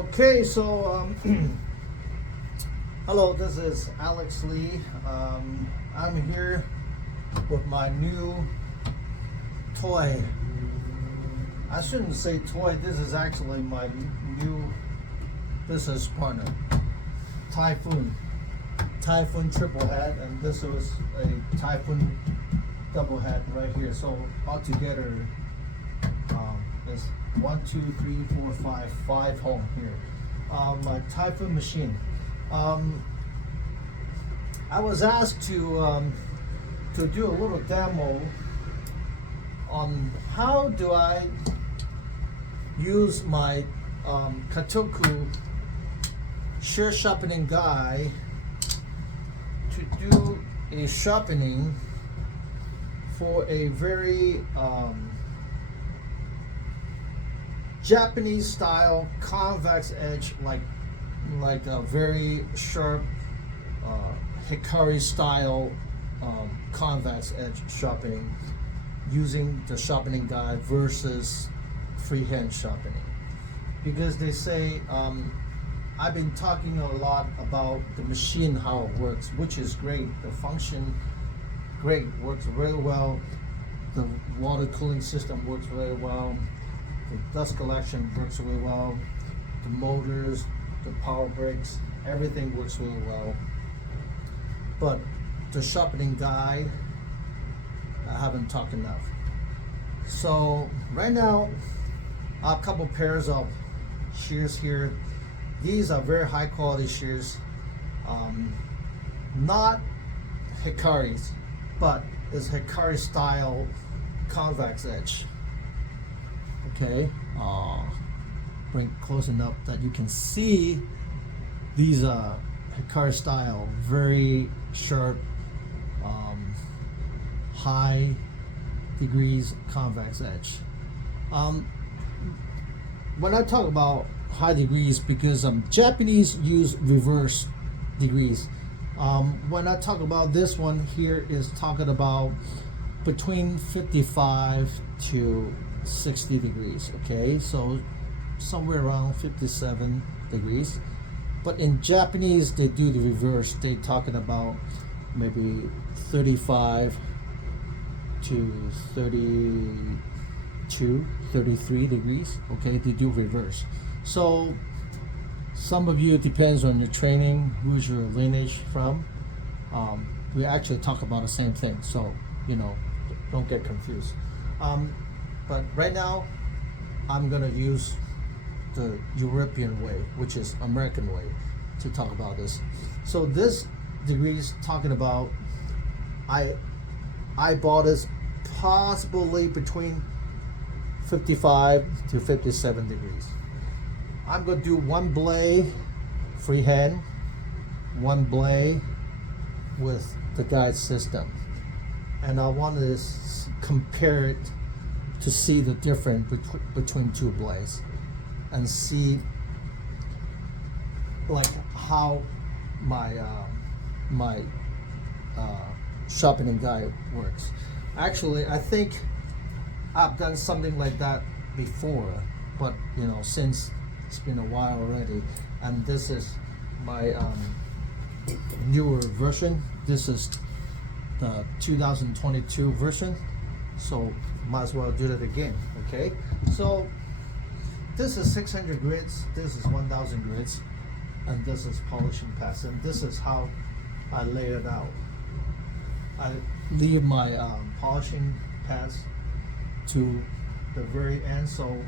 Okay, so hello, this is Alex Lee. I'm here with my new toy. I shouldn't say toy, this is actually my new business partner, Typhoon triple head, and this was a Typhoon double head right here. So altogether, there's 1, 2, 3, 4, 5 home here. My Typhoon machine. I was asked to do a little demo on how do I use my Katoku shear sharpening guide to do a sharpening for a very Japanese style convex edge, like a very sharp Hikari style convex edge sharpening, using the sharpening guide versus freehand sharpening. Because they say, I've been talking a lot about the machine, how it works, which is great. The function, great, works very well. The water cooling system works very well. The dust collection works really well. The motors, the power brakes, everything works really well. But the sharpening guide, I haven't talked enough. So right now, I have a couple pairs of shears here. These are very high quality shears, not Hikari's, but it's Hikari style convex edge. Okay, bring close enough that you can see these Hikari style, very sharp, high degrees convex edge. When I talk about high degrees, because Japanese use reverse degrees. When I talk about this one here, is talking about between 55 to 60 degrees. Okay, so somewhere around 57 degrees. But in Japanese, they do the reverse. They talking about maybe 35 to 32, 33 degrees. Okay, they do reverse. So some of you, it depends on your training, who's your lineage from. We actually talk about the same thing, so don't get confused. But right now, I'm gonna use the European way, which is American way, to talk about this. So this degrees talking about, I bought this possibly between 55 to 57 degrees. I'm gonna do one blade freehand, one blade with the guide system, and I want to compare it to see the difference between two blades, and see like how my sharpening guide works. Actually, I think I've done something like that before, but since it's been a while already, and this is my newer version. This is the 2022 version, so might as well do that again. Okay, so this is 600 grids, this is 1000 grids, and this is polishing pass, and this is how I lay it out. I leave my polishing pads to the very end, so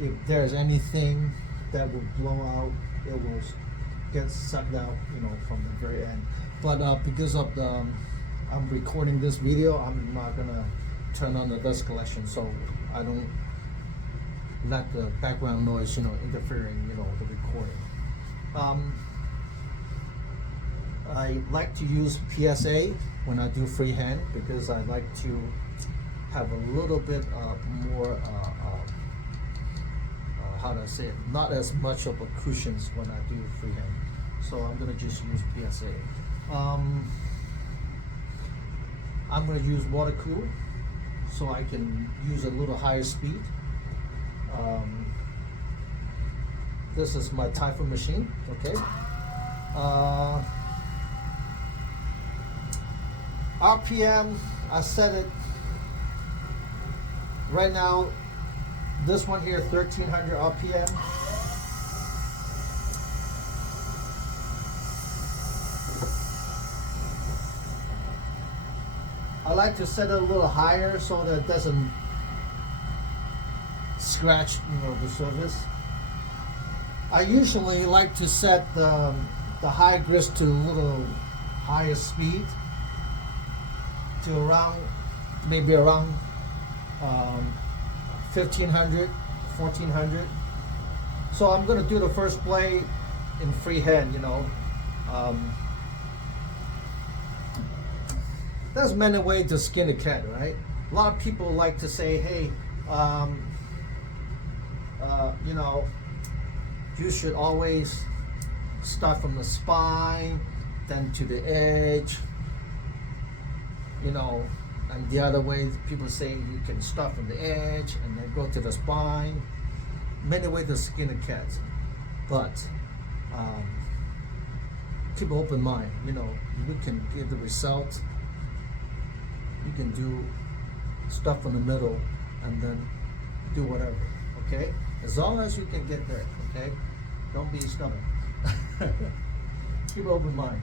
if there's anything that will blow out, it will get sucked out, from the very end. But because of the I'm recording this video, I'm not gonna turn on the dust collection, so I don't let the background noise, interfering, the recording. I like to use PSA when I do freehand, because I like to have a little bit more, how do I say it, not as much of a cushions when I do freehand. So I'm gonna just use PSA. I'm gonna use water cool, so I can use a little higher speed. This is my typhoon machine. Okay. RPM, I set it right now. This one here, 1300 RPM. I like to set it a little higher so that it doesn't scratch, the surface. I usually like to set the high grist to a little higher speed, to around, maybe around 1500, 1400. So I'm gonna do the first blade in freehand, There's many ways to skin a cat, right? A lot of people like to say, hey, you should always start from the spine, then to the edge, and the other way, people say you can start from the edge and then go to the spine. Many ways to skin a cat, but keep an open mind. You can get the result. You can do stuff in the middle and then do whatever, okay? As long as you can get there, okay? Don't be stubborn. Keep an open mind.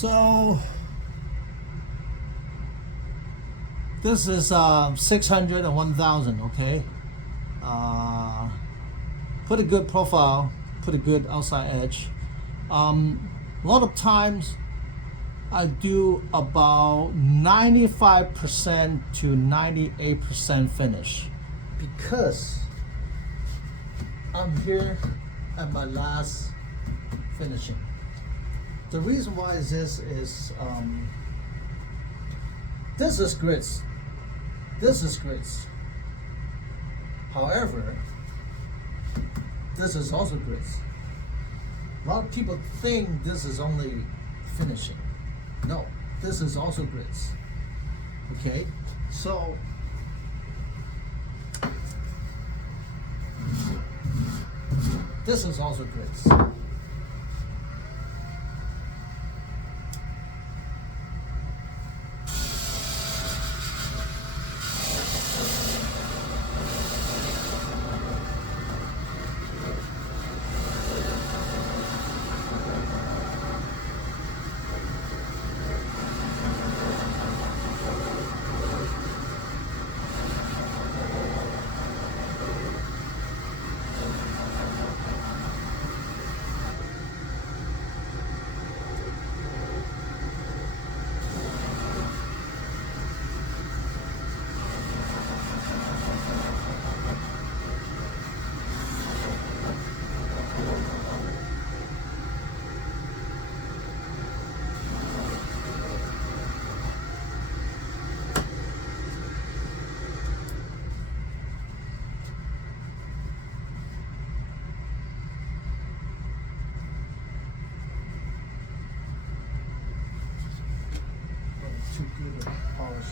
So this is 600 and 1000, okay? Put a good profile, put a good outside edge. A lot of times I do about 95% to 98% finish because I'm here at my last finishing. The reason why is this is grits. This is grits. However, this is also grits. A lot of people think this is only finishing. No, this is also grits. Okay, so this is also grits. Too good of polish.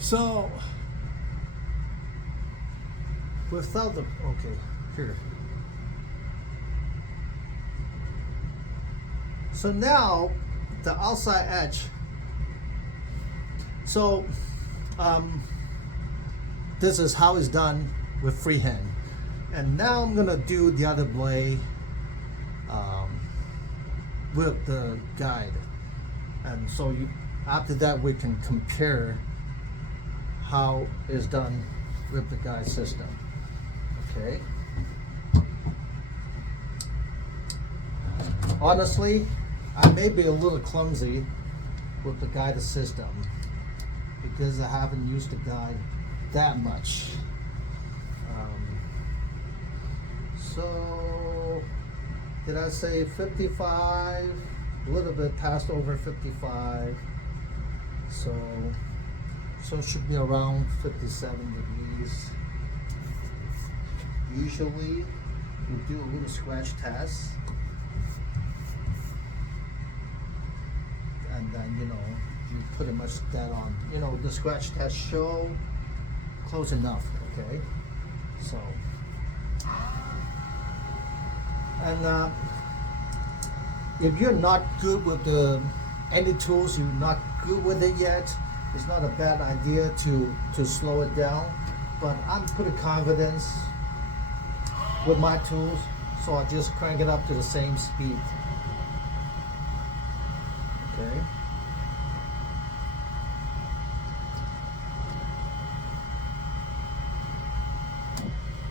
So without the okay, here. So now the outside edge. So this is how it's done with freehand. And now I'm gonna do the other blade with the guide. And so after that we can compare how it's done with the guide system. Okay. Honestly, I may be a little clumsy with the guided system because I haven't used the guide that much. So, did I say 55? A little bit passed over 55. So it should be around 57 degrees. Usually, we do a little scratch test. And then, you pretty much that on, the scratch test show close enough, okay? So, and if you're not good with any tools, you're not good with it yet, it's not a bad idea to slow it down. But I'm pretty confident with my tools, so I just crank it up to the same speed. Okay.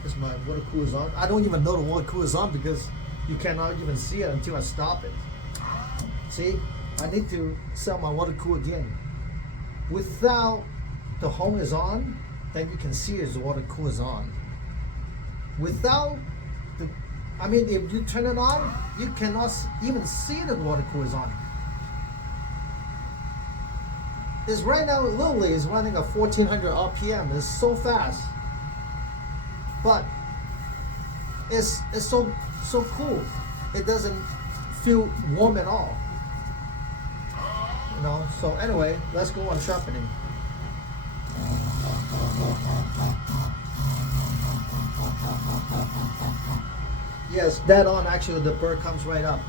This my water cooler is on. I don't even know the water cooler is on because you cannot even see it until I stop it. See, I need to set my water cooler again. Without the home is on, then you can see the water cooler is on. Without if you turn it on, you cannot even see the water cooler is on. It's right now literally is running at 1400 RPM. It's so fast, but it's so cool. It doesn't feel warm at all. So anyway, let's go on sharpening. Yes, dead on. Actually, the bird comes right up.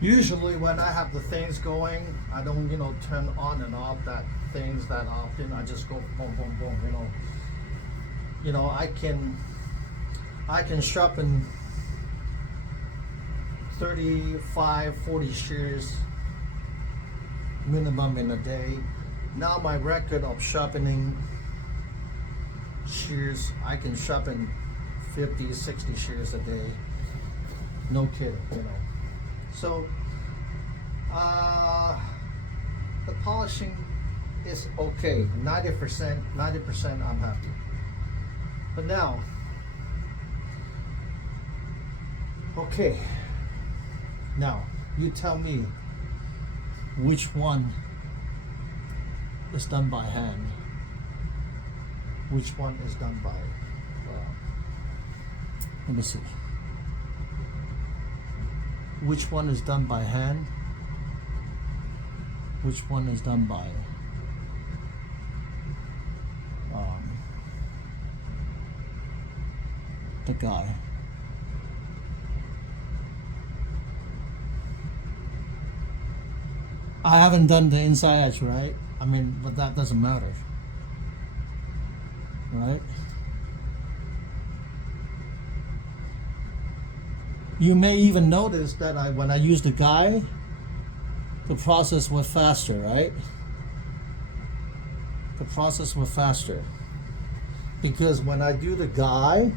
Usually when I have the things going, I don't, turn on and off that things that often. I just go boom, boom, boom, I can sharpen 35, 40 shears minimum in a day. Now my record of sharpening shears, I can sharpen 50, 60 shears a day. No kidding, So, the polishing is okay. 90% I'm happy. But now, okay. Now, you tell me which one is done by hand. Which one is done by, let me see. Which one is done by hand? Which one is done by the guy? I haven't done the inside edge, right? I mean, but that doesn't matter, right? You may even notice that when I use the guy, the process was faster, right? The process was faster. Because when I do the guy,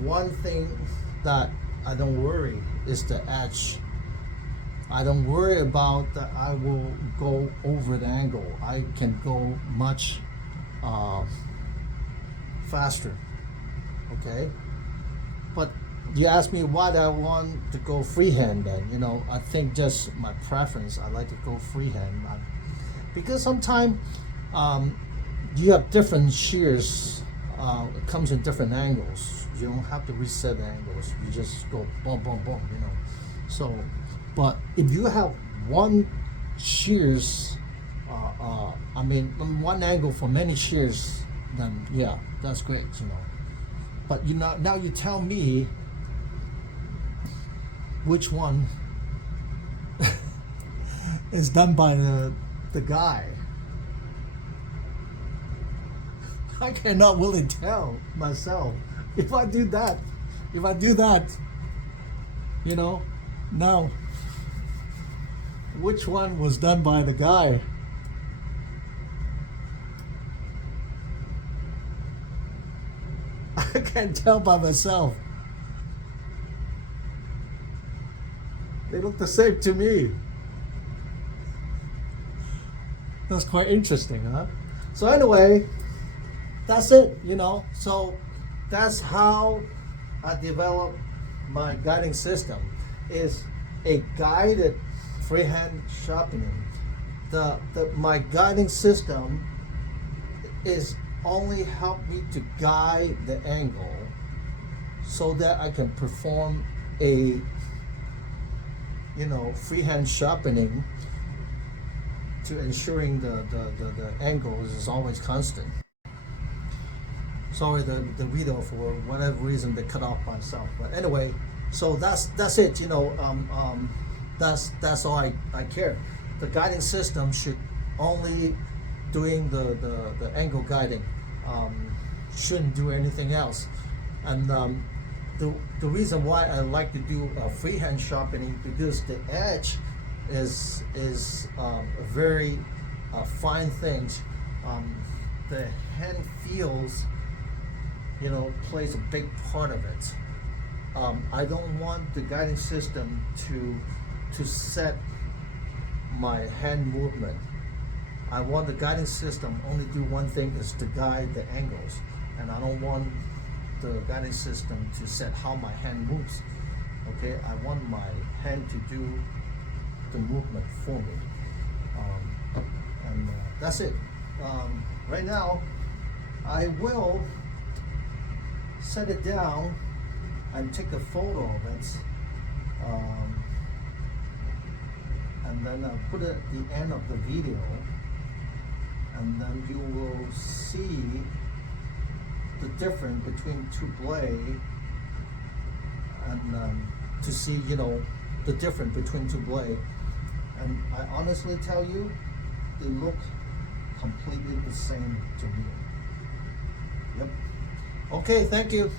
one thing that I don't worry is the edge. I don't worry about that I will go over the angle. I can go much faster, okay? But you ask me why I want to go freehand then, I think just my preference, I like to go freehand. Because sometimes you have different shears, it comes in different angles. You don't have to reset the angles, you just go boom, boom, boom, So, but if you have one shears, one angle for many shears, then yeah, that's great, But now you tell me which one is done by the guy. I cannot really tell myself if I do that. Now which one was done by the guy? I can't tell by myself. They look the same to me. That's quite interesting, huh? So anyway, that's it, So that's how I developed my guiding system. Is a guided freehand sharpening. My guiding system is only help me to guide the angle so that I can perform a freehand sharpening to ensuring the angle is always constant. Sorry, the video for whatever reason they cut off myself. But anyway, so that's it. That's all I care. The guiding system should only doing the angle guiding. Shouldn't do anything else. And the reason why I like to do freehand sharpening, because the edge is a very fine thing. The hand feels, you know, plays a big part of it. I don't want the guiding system to set my hand movement. I want the guiding system only do one thing, is to guide the angles, and I don't want the guiding system to set how my hand moves. Okay, I want my hand to do the movement for me, and that's it. Right now, I will set it down and take a photo of it, and then I'll put it at the end of the video, and then you will see the difference between two blades, and to see, you know, the difference between two blades. And I honestly tell you, they look completely the same to me. Yep. Okay, thank you.